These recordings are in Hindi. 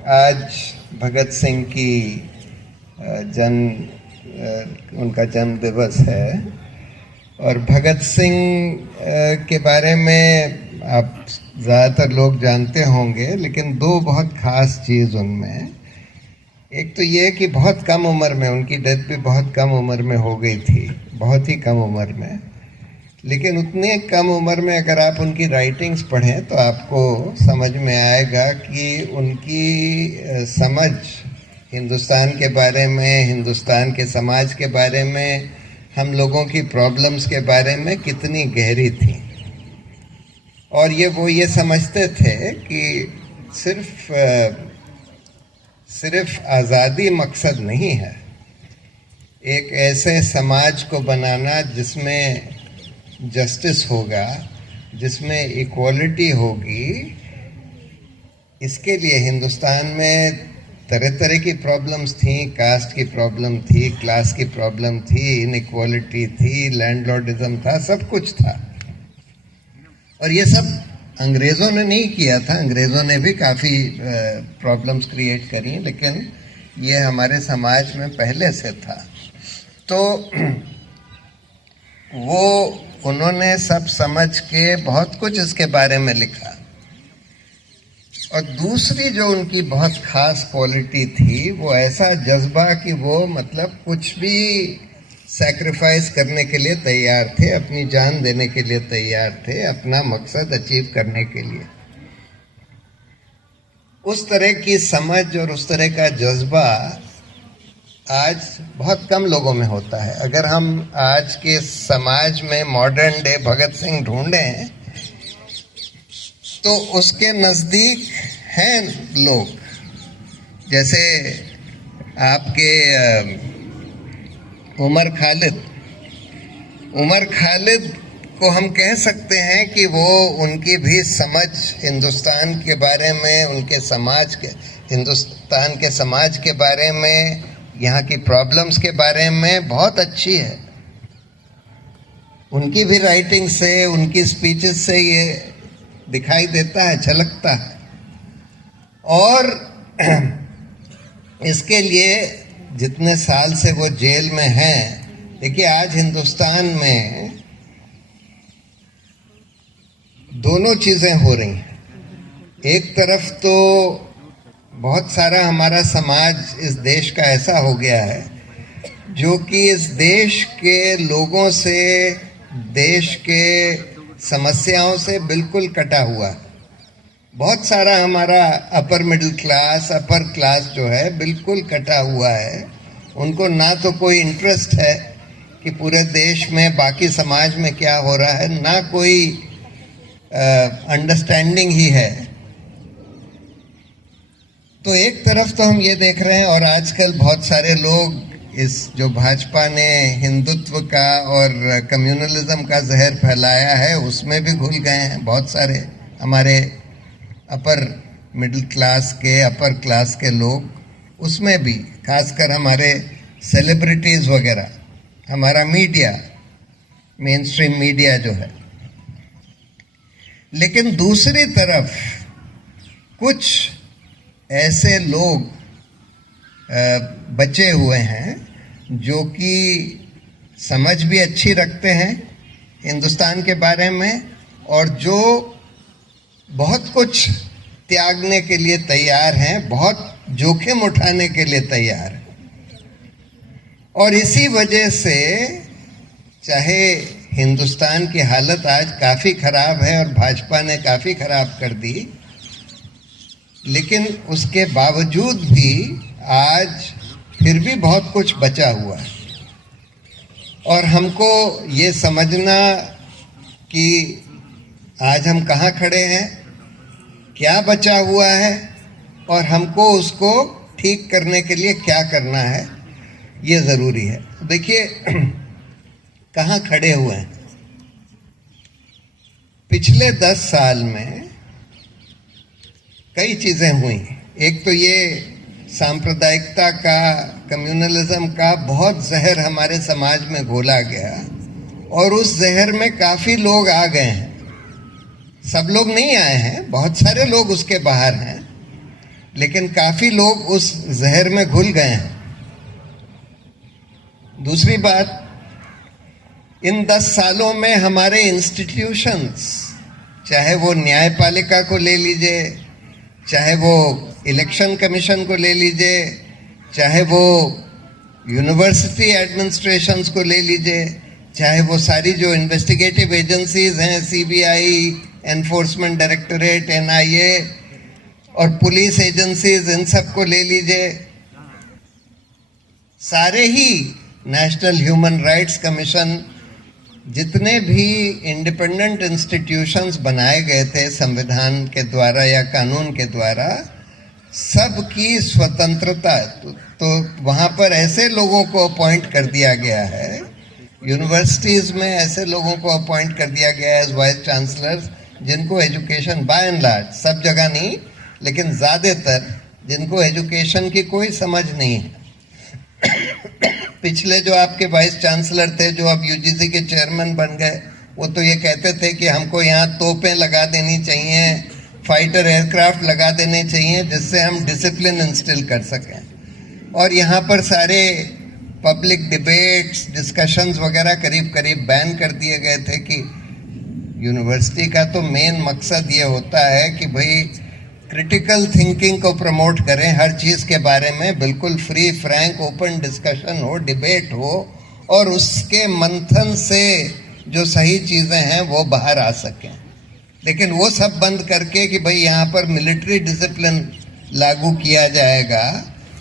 आज भगत सिंह की उनका जन्म दिवस है और भगत सिंह के बारे में आप ज़्यादातर लोग जानते होंगे, लेकिन दो बहुत ख़ास चीज़ उनमें। एक तो ये कि बहुत कम उम्र में, उनकी डेथ भी बहुत कम उम्र में हो गई थी, बहुत ही कम उम्र में। लेकिन उतने कम उम्र में अगर आप उनकी राइटिंग्स पढ़ें तो आपको समझ में आएगा कि उनकी समझ हिंदुस्तान के बारे में, हिंदुस्तान के समाज के बारे में, हम लोगों की प्रॉब्लम्स के बारे में कितनी गहरी थी। और वो ये समझते थे कि सिर्फ आज़ादी मकसद नहीं है, एक ऐसे समाज को बनाना जिसमें जस्टिस होगा, जिसमें इक्वालिटी होगी। इसके लिए हिंदुस्तान में तरह तरह की प्रॉब्लम्स थी, कास्ट की प्रॉब्लम थी, क्लास की प्रॉब्लम थी, इनइक्वालिटी थी, लैंडलॉर्डिज्म था, सब कुछ था। और ये सब अंग्रेज़ों ने नहीं किया था, अंग्रेज़ों ने भी काफ़ी प्रॉब्लम्स क्रिएट करी, लेकिन ये हमारे समाज में पहले से था। तो उन्होंने सब समझ के बहुत कुछ इसके बारे में लिखा। और दूसरी जो उनकी बहुत ख़ास क्वालिटी थी, वो ऐसा जज्बा कि वो मतलब कुछ भी सैक्रिफाइस करने के लिए तैयार थे, अपनी जान देने के लिए तैयार थे, अपना मकसद अचीव करने के लिए। उस तरह की समझ और उस तरह का जज्बा आज बहुत कम लोगों में होता है। अगर हम आज के समाज में मॉडर्न डे भगत सिंह ढूंढें तो उसके नज़दीक हैं लोग, जैसे आपके उमर खालिद को हम कह सकते हैं कि वो उनकी भी समझ हिंदुस्तान के बारे में, हिंदुस्तान के समाज के बारे में, यहाँ की प्रॉब्लम्स के बारे में बहुत अच्छी है। उनकी भी राइटिंग से, उनकी स्पीचेस से ये दिखाई देता है, झलकता है। और इसके लिए जितने साल से वो जेल में हैं, देखिए आज हिंदुस्तान में दोनों चीज़ें हो रही हैं। एक तरफ तो बहुत सारा हमारा समाज इस देश का ऐसा हो गया है जो कि इस देश के लोगों से, देश के समस्याओं से बिल्कुल कटा हुआ है। बहुत सारा हमारा upper middle class, upper class जो है बिल्कुल कटा हुआ है। उनको ना तो कोई इंटरेस्ट है कि पूरे देश में बाकी समाज में क्या हो रहा है, ना कोई अंडरस्टैंडिंग ही है। तो एक तरफ तो हम ये देख रहे हैं, और आजकल बहुत सारे लोग इस जो भाजपा ने हिंदुत्व का और कम्युनलिज्म का जहर फैलाया है उसमें भी घुल गए हैं। बहुत सारे हमारे अपर मिडिल क्लास के, अपर क्लास के लोग उसमें भी, खासकर हमारे सेलिब्रिटीज़ वगैरह, हमारा मीडिया, मेन स्ट्रीम मीडिया जो है। लेकिन दूसरी तरफ कुछ ऐसे लोग बचे हुए हैं जो कि समझ भी अच्छी रखते हैं हिंदुस्तान के बारे में, और जो बहुत कुछ त्यागने के लिए तैयार हैं, बहुत जोखिम उठाने के लिए तैयार हैं। और इसी वजह से चाहे हिंदुस्तान की हालत आज काफ़ी ख़राब है और भाजपा ने काफ़ी ख़राब कर दी, लेकिन उसके बावजूद भी आज फिर भी बहुत कुछ बचा हुआ है। और हमको ये समझना कि आज हम कहाँ खड़े हैं, क्या बचा हुआ है, और हमको उसको ठीक करने के लिए क्या करना है, ये ज़रूरी है। देखिए कहाँ खड़े हुए हैं। पिछले 10 साल में कई चीज़ें हुई। एक तो ये सांप्रदायिकता का, कम्युनलिज्म का बहुत जहर हमारे समाज में घोला गया, और उस जहर में काफ़ी लोग आ गए हैं। सब लोग नहीं आए हैं, बहुत सारे लोग उसके बाहर हैं, लेकिन काफी लोग उस जहर में घुल गए हैं। दूसरी बात, इन 10 सालों में हमारे इंस्टीट्यूशंस, चाहे वो न्यायपालिका को ले लीजिए, चाहे वो इलेक्शन कमीशन को ले लीजिए, चाहे वो यूनिवर्सिटी एडमिनिस्ट्रेशंस को ले लीजिए, चाहे वो सारी जो इन्वेस्टिगेटिव एजेंसीज हैं, सीबीआई, एनफोर्समेंट डायरेक्टोरेट, एनआईए और पुलिस एजेंसीज, इन सब को ले लीजिए, सारे ही नेशनल ह्यूमन राइट्स कमीशन, जितने भी इंडिपेंडेंट इंस्टीट्यूशंस बनाए गए थे संविधान के द्वारा या कानून के द्वारा, सबकी स्वतंत्रता, तो वहाँ पर ऐसे लोगों को अपॉइंट कर दिया गया है, यूनिवर्सिटीज़ में ऐसे लोगों को अपॉइंट कर दिया गया है एज वाइस चांसलर्स, जिनको एजुकेशन बाय एंड लार्ज, सब जगह नहीं लेकिन ज़्यादातर, जिनको एजुकेशन की कोई समझ नहीं है। पिछले जो आपके वाइस चांसलर थे, जो अब यूजीसी के चेयरमैन बन गए, वो तो ये कहते थे कि हमको यहाँ तोपें लगा देनी चाहिए, फाइटर एयरक्राफ्ट लगा देने चाहिए, जिससे हम डिसिप्लिन इंस्टिल कर सकें। और यहाँ पर सारे पब्लिक डिबेट्स, डिस्कशंस वगैरह करीब करीब बैन कर दिए गए थे कि यूनिवर्सिटी का तो मेन मकसद ये होता है कि भाई क्रिटिकल थिंकिंग को प्रमोट करें, हर चीज़ के बारे में बिल्कुल फ्री फ्रैंक ओपन डिस्कशन हो, डिबेट हो, और उसके मंथन से जो सही चीज़ें हैं वो बाहर आ सकें। लेकिन वो सब बंद करके कि भाई यहाँ पर मिलिट्री डिसिप्लिन लागू किया जाएगा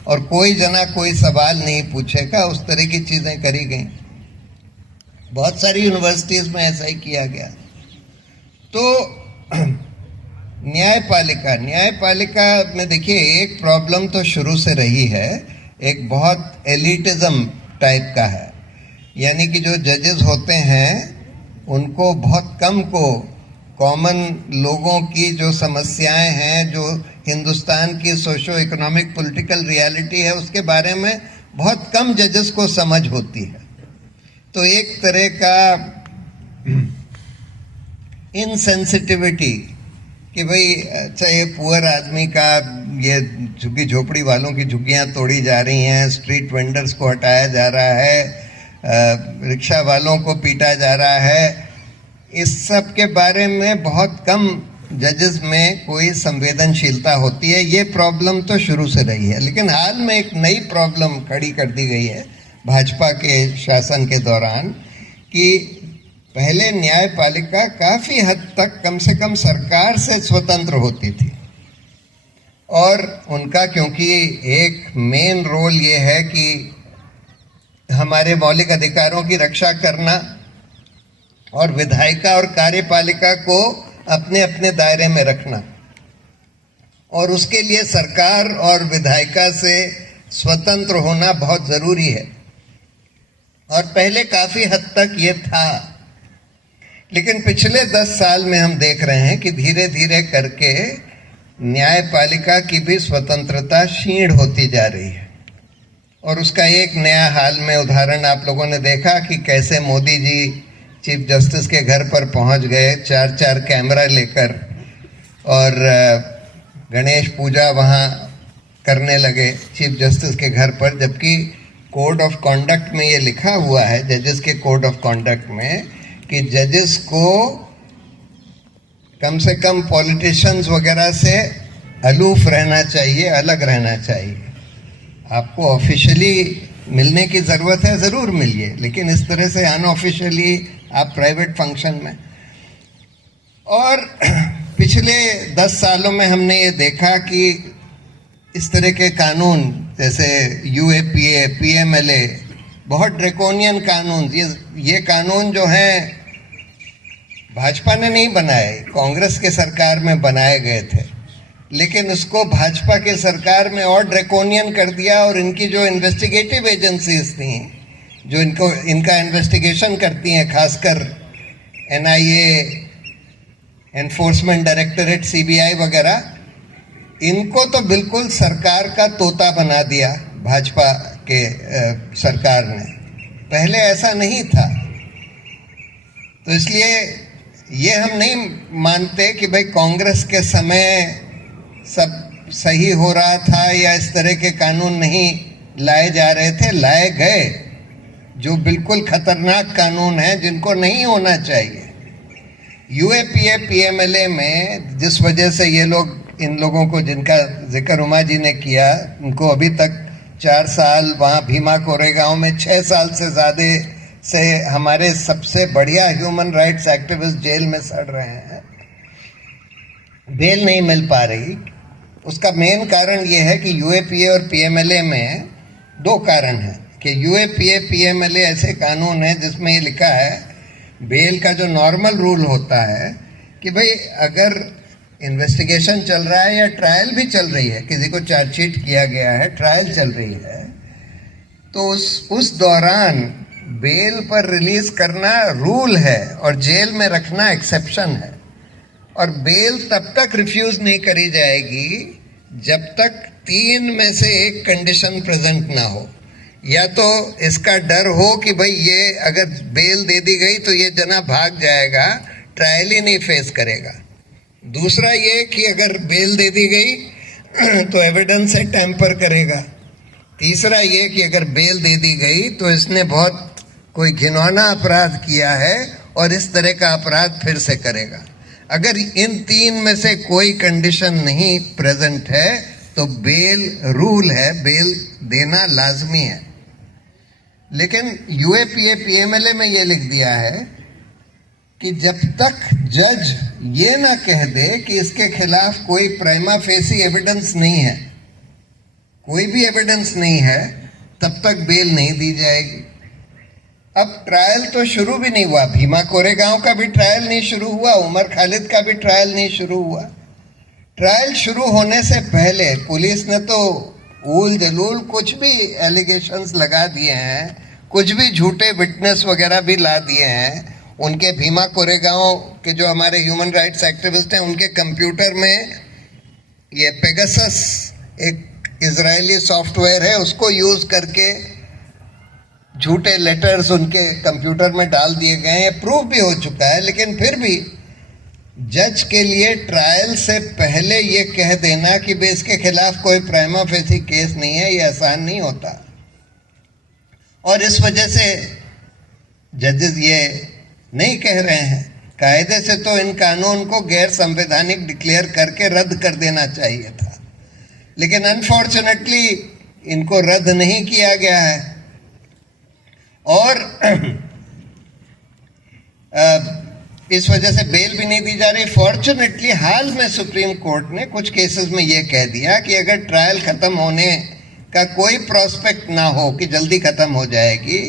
और कोई जना कोई सवाल नहीं पूछेगा, उस तरह की चीज़ें करी गई। बहुत सारी यूनिवर्सिटीज़ में ऐसा ही किया गया। तो न्यायपालिका में देखिए, एक प्रॉब्लम तो शुरू से रही है, एक बहुत एलिटिज्म टाइप का है, यानी कि जो जजेस होते हैं उनको बहुत कम को कॉमन लोगों की जो समस्याएं हैं, जो हिंदुस्तान की सोशो इकोनॉमिक पॉलिटिकल रियलिटी है, उसके बारे में बहुत कम जजेस को समझ होती है। तो एक तरह का इनसेंसिटिविटी कि भाई अच्छा, ये पुअर आदमी का, ये झुग्गी झोपड़ी वालों की झुग्गियां तोड़ी जा रही हैं, स्ट्रीट वेंडर्स को हटाया जा रहा है, रिक्शा वालों को पीटा जा रहा है, इस सब के बारे में बहुत कम जजेस में कोई संवेदनशीलता होती है। ये प्रॉब्लम तो शुरू से रही है, लेकिन हाल में एक नई प्रॉब्लम खड़ी कर दी गई है भाजपा के शासन के दौरान कि पहले न्यायपालिका काफी हद तक कम से कम सरकार से स्वतंत्र होती थी, और उनका क्योंकि एक मेन रोल ये है कि हमारे मौलिक अधिकारों की रक्षा करना और विधायिका और कार्यपालिका को अपने अपने दायरे में रखना, और उसके लिए सरकार और विधायिका से स्वतंत्र होना बहुत जरूरी है। और पहले काफी हद तक ये था, लेकिन पिछले 10 साल में हम देख रहे हैं कि धीरे धीरे करके न्यायपालिका की भी स्वतंत्रता क्षीण होती जा रही है। और उसका एक नया हाल में उदाहरण आप लोगों ने देखा कि कैसे मोदी जी चीफ जस्टिस के घर पर पहुंच गए 4-4 कैमरा लेकर, और गणेश पूजा वहां करने लगे चीफ जस्टिस के घर पर, जबकि कोड ऑफ कॉन्डक्ट में ये लिखा हुआ है, जजेस के कोड ऑफ कॉन्डक्ट में, कि जजेस को कम से कम पॉलिटिशियंस वगैरह से अलूफ रहना चाहिए, अलग रहना चाहिए। आपको ऑफिशियली मिलने की ज़रूरत है, ज़रूर मिलिए, लेकिन इस तरह से अनऑफिशियली आप प्राइवेट फंक्शन में। और पिछले 10 सालों में हमने ये देखा कि इस तरह के कानून जैसे यूएपीए, पीएमएलए, बहुत ड्रैकोनियन कानून, ये कानून जो हैं भाजपा ने नहीं बनाए, कांग्रेस के सरकार में बनाए गए थे, लेकिन उसको भाजपा के सरकार में और ड्रैकोनियन कर दिया। और इनकी जो इन्वेस्टिगेटिव एजेंसीज थी, जो इनका इन्वेस्टिगेशन करती हैं, खासकर एनआईए, एनफोर्समेंट डायरेक्टोरेट, सीबीआई वगैरह, इनको तो बिल्कुल सरकार का तोता बना दिया भाजपा के सरकार ने। पहले ऐसा नहीं था। तो इसलिए ये हम नहीं मानते कि भाई कांग्रेस के समय सब सही हो रहा था या इस तरह के कानून नहीं लाए जा रहे थे, लाए गए, जो बिल्कुल खतरनाक कानून है, जिनको नहीं होना चाहिए। यूएपीए पीएमएलए में जिस वजह से ये लोग, इन लोगों को जिनका जिक्र उमा जी ने किया, उनको अभी तक 4 साल वहाँ भीमा कोरेगांव में 6 साल से ज़्यादा से हमारे सबसे बढ़िया ह्यूमन राइट्स एक्टिविस्ट जेल में सड़ रहे हैं, बेल नहीं मिल पा रही। उसका मेन कारण ये है कि यूएपीए और पीएमएलए में 2 कारण हैं कि यूएपीए पीएमएलए ऐसे कानून है जिसमें ये लिखा है, बेल का जो नॉर्मल रूल होता है कि भाई अगर इन्वेस्टिगेशन चल रहा है या ट्रायल भी चल रही है, किसी को चार्जशीट किया गया है, ट्रायल चल रही है, तो उस दौरान बेल पर रिलीज करना रूल है और जेल में रखना एक्सेप्शन है। और बेल तब तक रिफ्यूज नहीं करी जाएगी जब तक 3 में से एक कंडीशन प्रेजेंट ना हो। या तो इसका डर हो कि भाई ये अगर बेल दे दी गई तो ये जना भाग जाएगा, ट्रायल ही नहीं फेस करेगा। दूसरा ये कि अगर बेल दे दी गई तो एविडेंस से टैंपर करेगा। तीसरा ये कि अगर बेल दे दी गई तो इसने बहुत कोई घिनौना अपराध किया है और इस तरह का अपराध फिर से करेगा। अगर इन 3 में से कोई कंडीशन नहीं प्रेजेंट है तो बेल रूल है, बेल देना लाजमी है। लेकिन यूएपीए पीएमएलए में ये लिख दिया है कि जब तक जज ये ना कह दे कि इसके खिलाफ कोई प्राइमा फेसी एविडेंस नहीं है, कोई भी एविडेंस नहीं है, तब तक बेल नहीं दी जाएगी। अब ट्रायल तो शुरू भी नहीं हुआ, भीमा कोरेगांव का भी ट्रायल नहीं शुरू हुआ, उमर खालिद का भी ट्रायल नहीं शुरू हुआ। ट्रायल शुरू होने से पहले पुलिस ने तो ऊल जलूल कुछ भी एलिगेशंस लगा दिए हैं, कुछ भी झूठे विटनेस वगैरह भी ला दिए हैं। उनके भीमा कोरेगांव के जो हमारे ह्यूमन राइट्स एक्टिविस्ट हैं, उनके कंप्यूटर में ये पेगासस एक इजरायली सॉफ्टवेयर है, उसको यूज करके झूठे लेटर्स उनके कंप्यूटर में डाल दिए गए हैं। प्रूफ भी हो चुका है, लेकिन फिर भी जज के लिए ट्रायल से पहले ये कह देना कि भाई इसके खिलाफ कोई प्राइमा फेसी केस नहीं है, ये आसान नहीं होता। और इस वजह से जजेस ये नहीं कह रहे हैं। कायदे से तो इन कानून को गैर संवैधानिक डिक्लेयर करके रद्द कर देना चाहिए था, लेकिन अनफॉर्चुनेटली इनको रद्द नहीं किया गया है। और इस वजह से बेल भी नहीं दी जा रही। फॉर्चुनेटली हाल में सुप्रीम कोर्ट ने कुछ केसेस में यह कह दिया कि अगर ट्रायल खत्म होने का कोई प्रोस्पेक्ट ना हो कि जल्दी खत्म हो जाएगी,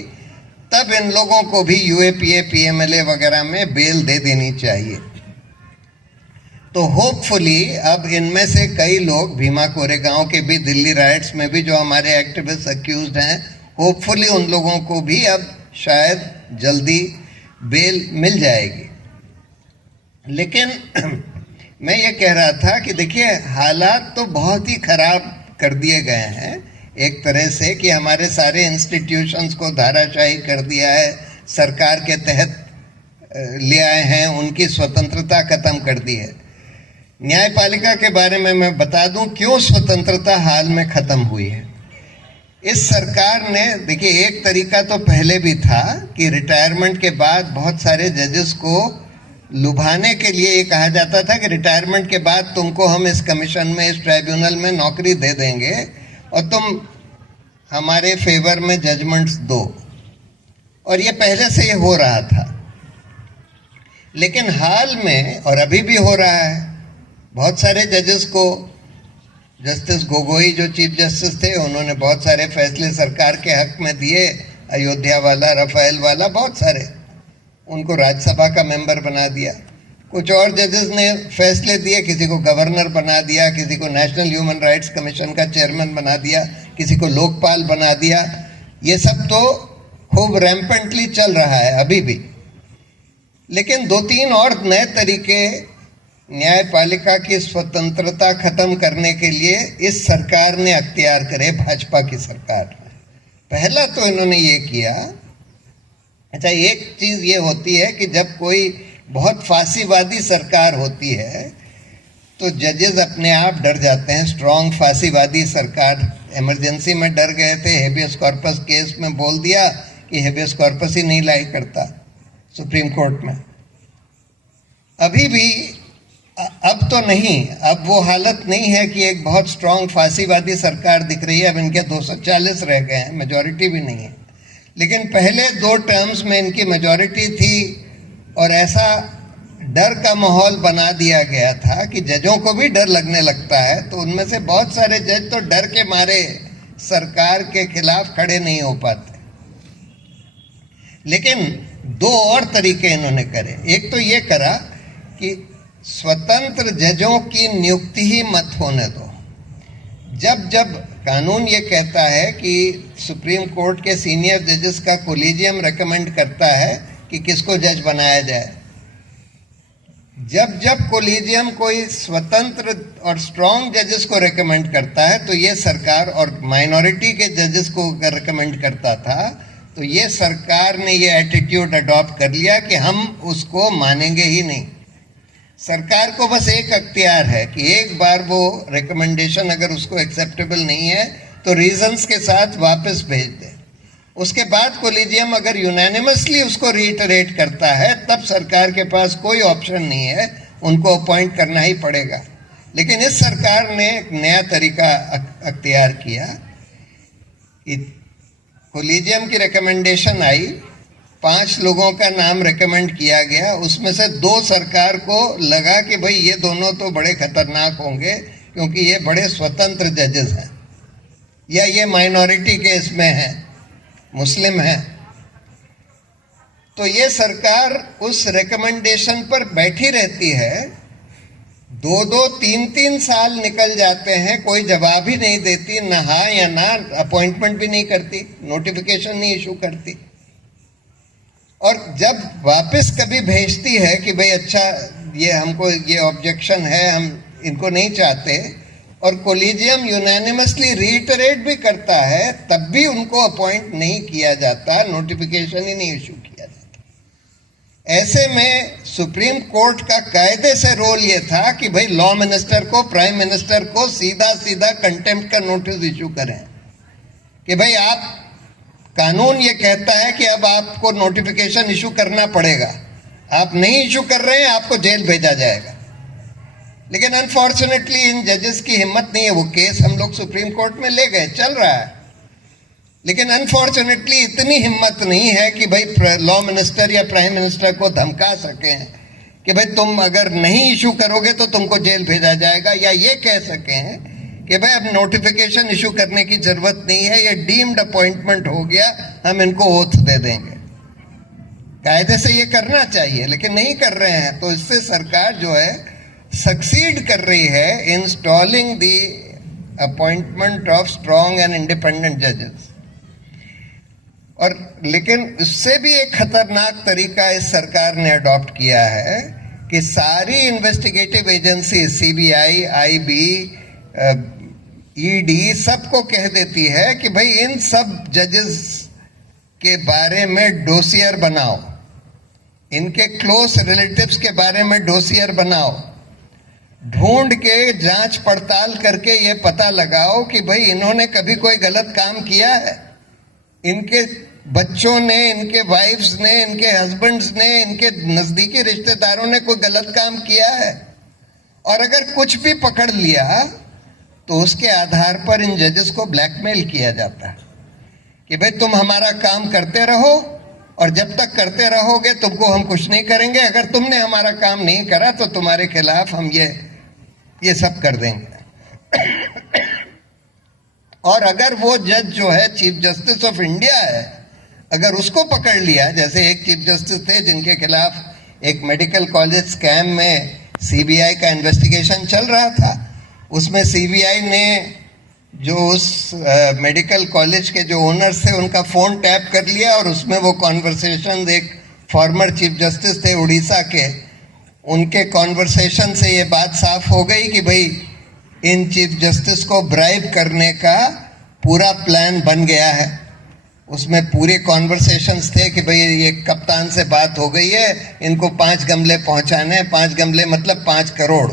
तब इन लोगों को भी यूएपीए पीएमएलए वगैरह में बेल दे देनी चाहिए। तो होपफुली अब इनमें से कई लोग, भीमा कोरेगांव के भी, दिल्ली राइट्स में भी जो हमारे एक्टिविस्ट अक्यूज्ड हैं, होपफुली उन लोगों को भी अब शायद जल्दी बेल मिल जाएगी। लेकिन मैं ये कह रहा था कि देखिए, हालात तो बहुत ही खराब कर दिए गए हैं एक तरह से, कि हमारे सारे इंस्टीट्यूशंस को धाराशाही कर दिया है, सरकार के तहत ले आए हैं, उनकी स्वतंत्रता खत्म कर दी है। न्यायपालिका के बारे में मैं बता दूं क्यों स्वतंत्रता हाल में खत्म हुई है। इस सरकार ने, देखिए, एक तरीका तो पहले भी था कि रिटायरमेंट के बाद बहुत सारे जजेस को लुभाने के लिए ये कहा जाता था कि रिटायरमेंट के बाद तुमको हम इस कमीशन में, इस ट्राइब्यूनल में नौकरी दे देंगे और तुम हमारे फेवर में जजमेंट्स दो। और ये पहले से ये हो रहा था, लेकिन हाल में, और अभी भी हो रहा है, बहुत सारे जजेस को, जस्टिस गोगोई जो चीफ जस्टिस थे, उन्होंने बहुत सारे फैसले सरकार के हक में दिए, अयोध्या वाला, रफाइल वाला, बहुत सारे, उनको राज्यसभा का मेंबर बना दिया। कुछ और जजेस ने फैसले दिए, किसी को गवर्नर बना दिया, किसी को नेशनल ह्यूमन राइट्स कमीशन का चेयरमैन बना दिया, किसी को लोकपाल बना दिया। ये सब तो खूब रैम्पेंटली चल रहा है अभी भी। लेकिन 2-3 और नए तरीके न्यायपालिका की स्वतंत्रता खत्म करने के लिए इस सरकार ने अख्तियार करे, भाजपा की सरकार ने। पहला तो इन्होंने ये किया, अच्छा, एक चीज ये होती है कि जब कोई बहुत फांसीवादी सरकार होती है तो जजेस अपने आप डर जाते हैं। स्ट्रांग फांसीवादी सरकार इमरजेंसी में डर गए थे, हेबियस कॉर्पस केस में बोल दिया कि हेबियस कॉर्पस ही नहीं लाई करता सुप्रीम कोर्ट में। अभी भी अब तो नहीं, अब वो हालत नहीं है कि एक बहुत स्ट्रांग फांसीवादी सरकार दिख रही है। अब इनके 240 रह गए हैं, मेजॉरिटी भी नहीं है। लेकिन पहले 2 टर्म्स में इनकी मेजॉरिटी थी और ऐसा डर का माहौल बना दिया गया था कि जजों को भी डर लगने लगता है। तो उनमें से बहुत सारे जज तो डर के मारे सरकार के खिलाफ खड़े नहीं हो पाते। लेकिन 2 और तरीके इन्होंने करे। एक तो ये करा कि स्वतंत्र जजों की नियुक्ति ही मत होने दो। जब जब कानून ये कहता है कि सुप्रीम कोर्ट के सीनियर जजेस का कोलिजियम रेकमेंड करता है कि किसको जज बनाया जाए, जब जब कोलिजियम कोई स्वतंत्र और स्ट्रांग जजेस को रेकमेंड करता है तो ये सरकार, और माइनॉरिटी के जजेस को रेकमेंड करता था, तो ये सरकार ने ये एटीट्यूड अडॉप्ट कर लिया कि हम उसको मानेंगे ही नहीं। सरकार को बस एक अख्तियार है कि एक बार वो रिकमेंडेशन अगर उसको एक्सेप्टेबल नहीं है तो रीजंस के साथ वापस भेज दे। उसके बाद कोलिजियम अगर यूनानिमसली उसको रीइटरेट करता है तब सरकार के पास कोई ऑप्शन नहीं है, उनको अपॉइंट करना ही पड़ेगा। लेकिन इस सरकार ने एक नया तरीका अख्तियार किया कि कोलिजियम की रिकमेंडेशन आई, 5 लोगों का नाम रेकमेंड किया गया, उसमें से 2 सरकार को लगा कि भाई ये दोनों तो बड़े खतरनाक होंगे क्योंकि ये बड़े स्वतंत्र जजेस हैं या ये माइनॉरिटी के इसमें हैं, मुस्लिम हैं। तो ये सरकार उस रेकमेंडेशन पर बैठी रहती है। 2-2, 3-3 साल निकल जाते हैं, कोई जवाब ही नहीं देती, ना हाँ या ना, अपॉइंटमेंट भी नहीं करती, नोटिफिकेशन नहीं इशू करती। और जब वापस कभी भेजती है कि भाई अच्छा ये हमको ये ऑब्जेक्शन है, हम इनको नहीं चाहते, और कोलिजियम यूनानिमसली रीइटरेट भी करता है, तब भी उनको अपॉइंट नहीं किया जाता, नोटिफिकेशन ही नहीं इशू किया जाता। ऐसे में सुप्रीम कोर्ट का कायदे से रोल ये था कि भाई लॉ मिनिस्टर को, प्राइम मिनिस्टर को सीधा सीधा कंटेम्प्ट का नोटिस इशू करें कि भाई आप, कानून ये कहता है कि अब आपको नोटिफिकेशन इशू करना पड़ेगा, आप नहीं इशू कर रहे हैं आपको जेल भेजा जाएगा। लेकिन अनफॉर्चुनेटली इन जजेस की हिम्मत नहीं है। वो केस हम लोग सुप्रीम कोर्ट में ले गए, चल रहा है, लेकिन अनफॉर्चुनेटली इतनी हिम्मत नहीं है कि भाई लॉ मिनिस्टर या प्राइम मिनिस्टर को धमका सकें कि भाई तुम अगर नहीं इशू करोगे तो तुमको जेल भेजा जाएगा, या ये कह सकें कि भाई अब नोटिफिकेशन इशू करने की जरूरत नहीं है, ये डीम्ड अपॉइंटमेंट हो गया, हम इनको ओथ दे देंगे। कायदे से ये करना चाहिए लेकिन नहीं कर रहे हैं। तो इससे सरकार जो है सक्सीड कर रही है installing the appointment of strong and independent जजेस। और लेकिन इससे भी एक खतरनाक तरीका इस सरकार ने अडॉप्ट किया है कि सारी investigative agency, CBI, IB, ED, सबको कह देती है कि भाई इन सब जजेस के बारे में डोसियर बनाओ, इनके क्लोज रिलेटिव्स के बारे में डोसियर बनाओ, ढूंढ के जांच पड़ताल करके ये पता लगाओ कि भाई इन्होंने कभी कोई गलत काम किया है, इनके बच्चों ने, इनके वाइफ्स ने, इनके हस्बैंड्स ने, इनके नजदीकी रिश्तेदारों ने कोई गलत काम किया है। और अगर कुछ भी पकड़ लिया तो उसके आधार पर इन जजेस को ब्लैकमेल किया जाता है कि भाई तुम हमारा काम करते रहो और जब तक करते रहोगे तुमको हम कुछ नहीं करेंगे, अगर तुमने हमारा काम नहीं करा तो तुम्हारे खिलाफ हम ये सब कर देंगे। और अगर वो जज जो है चीफ जस्टिस ऑफ इंडिया है, अगर उसको पकड़ लिया, जैसे एक चीफ जस्टिस थे जिनके खिलाफ एक मेडिकल कॉलेज स्कैम में सीबीआई का इन्वेस्टिगेशन चल रहा था, उसमें सीबीआई ने जो उस मेडिकल कॉलेज के जो ओनर्स थे उनका फोन टैप कर लिया और उसमें वो कॉन्वर्सेशन, एक फॉर्मर चीफ जस्टिस थे उड़ीसा के, उनके कॉन्वर्सेशन से ये बात साफ हो गई कि भाई इन चीफ जस्टिस को ब्राइब करने का पूरा प्लान बन गया है। उसमें पूरे कॉन्वर्सेशंस थे कि भाई ये कप्तान से बात हो गई है, इनको 5 गमले पहुंचाने हैं, 5 गमले मतलब 5 करोड़,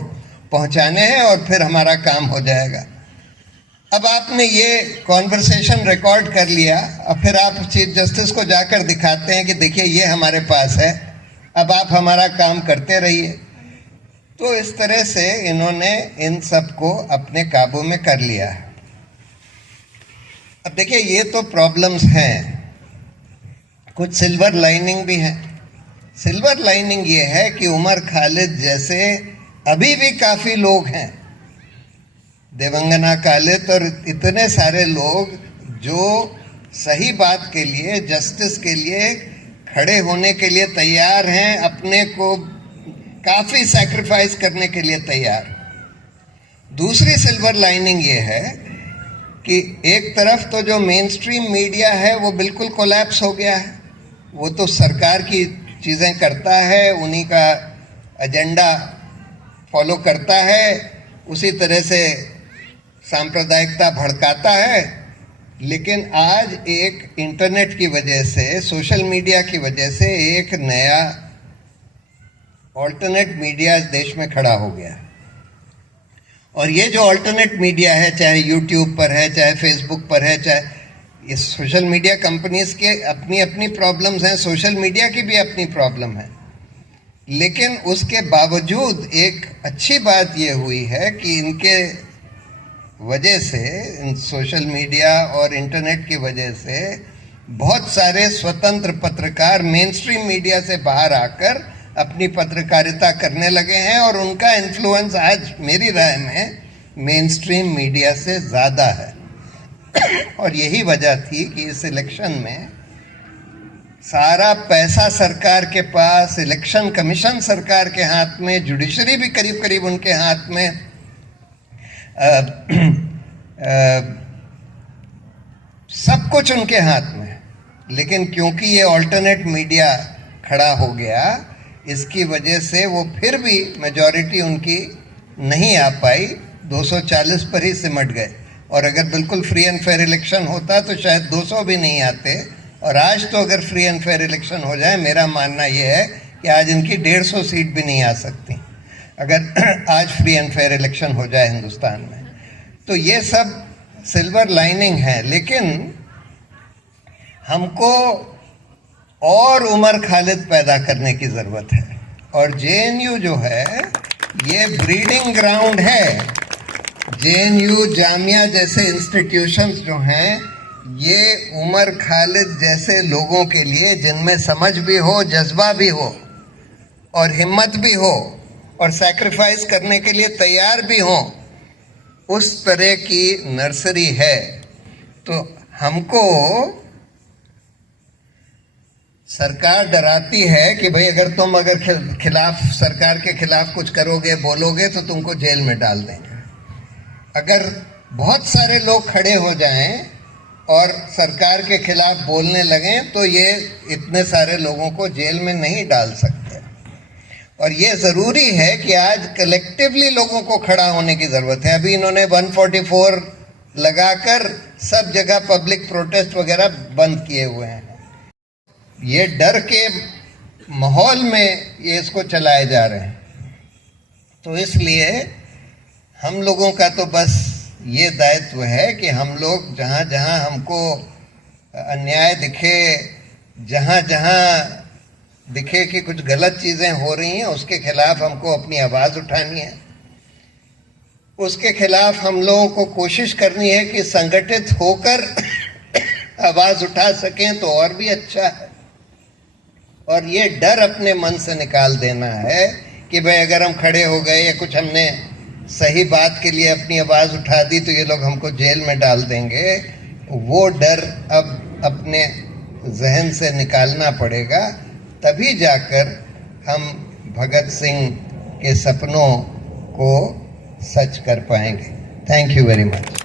पहुंचाने हैं और फिर हमारा काम हो जाएगा। अब आपने ये कॉन्वर्सेशन रिकॉर्ड कर लिया, अब फिर आप चीफ जस्टिस को जाकर दिखाते हैं कि देखिए ये हमारे पास है, अब आप हमारा काम करते रहिए। तो इस तरह से इन्होंने इन सबको अपने काबू में कर लिया। अब देखिए ये तो प्रॉब्लम्स हैं, कुछ सिल्वर लाइनिंग भी हैं। सिल्वर लाइनिंग ये है कि उमर खालिद जैसे अभी भी काफ़ी लोग हैं, देवंगना कालिद और इतने सारे लोग जो सही बात के लिए, जस्टिस के लिए खड़े होने के लिए तैयार हैं, अपने को काफ़ी सैक्रिफाइस करने के लिए तैयार। दूसरी सिल्वर लाइनिंग ये है कि एक तरफ तो जो मेन स्ट्रीम मीडिया है वो बिल्कुल कोलैप्स हो गया है, वो तो सरकार की चीज़ें करता है, उन्हीं का एजेंडा फॉलो करता है, उसी तरह से सांप्रदायिकता भड़काता है। लेकिन आज एक इंटरनेट की वजह से, सोशल मीडिया की वजह से एक नया ऑल्टरनेट मीडिया देश में खड़ा हो गया। और ये जो ऑल्टरनेट मीडिया है, चाहे यूट्यूब पर है, चाहे फेसबुक पर है, चाहे ये सोशल मीडिया कंपनीज के अपनी अपनी प्रॉब्लम्स हैं, सोशल मीडिया की भी अपनी प्रॉब्लम है। लेकिन उसके बावजूद एक अच्छी बात ये हुई है कि इनके वजह से, इन सोशल मीडिया और इंटरनेट की वजह से बहुत सारे स्वतंत्र पत्रकार मेन स्ट्रीम मीडिया से बाहर आकर अपनी पत्रकारिता करने लगे हैं और उनका इन्फ्लुएंस आज मेरी राय में मेन स्ट्रीम मीडिया से ज़्यादा है। और यही वजह थी कि इस इलेक्शन में सारा पैसा सरकार के पास, इलेक्शन कमीशन सरकार के हाथ में, जुडिशरी भी करीब करीब उनके हाथ में, सब कुछ उनके हाथ में। लेकिन क्योंकि ये ऑल्टरनेट मीडिया खड़ा हो गया, इसकी वजह से वो फिर भी मेजॉरिटी उनकी नहीं आ पाई, 240 पर ही सिमट गए। और अगर बिल्कुल फ्री एंड फेयर इलेक्शन होता तो शायद 200 भी नहीं आते। और आज तो अगर फ्री एंड फेयर इलेक्शन हो जाए, मेरा मानना यह है कि आज इनकी 150 सीट भी नहीं आ सकती अगर आज फ्री एंड फेयर इलेक्शन हो जाए हिंदुस्तान में। तो ये सब सिल्वर लाइनिंग है। लेकिन हमको और उमर खालिद पैदा करने की ज़रूरत है। और जेएनयू जो है ये ब्रीडिंग ग्राउंड है। जेएनयू, जामिया जैसे इंस्टीट्यूशंस जो हैं, ये उमर खालिद जैसे लोगों के लिए, जिनमें समझ भी हो, जज्बा भी हो और हिम्मत भी हो और सैक्रिफाइस करने के लिए तैयार भी हो, उस तरह की नर्सरी है। तो हमको सरकार डराती है कि भाई अगर तुम खिलाफ, सरकार के खिलाफ कुछ करोगे, बोलोगे तो तुमको जेल में डाल देंगे। अगर बहुत सारे लोग खड़े हो जाएं और सरकार के खिलाफ बोलने लगें तो ये इतने सारे लोगों को जेल में नहीं डाल सकते। और ये ज़रूरी है कि आज कलेक्टिवली लोगों को खड़ा होने की ज़रूरत है। अभी इन्होंने 144 लगाकर सब जगह पब्लिक प्रोटेस्ट वगैरह बंद किए हुए हैं। ये डर के माहौल में ये इसको चलाए जा रहे हैं। तो इसलिए हम लोगों का तो बस ये दायित्व है कि हम लोग जहाँ जहाँ हमको अन्याय दिखे, जहाँ जहाँ दिखे कि कुछ गलत चीज़ें हो रही हैं, उसके खिलाफ हमको अपनी आवाज़ उठानी है। उसके खिलाफ हम लोगों को कोशिश करनी है कि संगठित होकर आवाज़ उठा सकें तो और भी अच्छा है। और ये डर अपने मन से निकाल देना है कि भाई अगर हम खड़े हो गए या कुछ हमने सही बात के लिए अपनी आवाज़ उठा दी तो ये लोग हमको जेल में डाल देंगे। वो डर अब अपने जहन से निकालना पड़ेगा, तभी जाकर हम भगत सिंह के सपनों को सच कर पाएंगे। Thank you very much.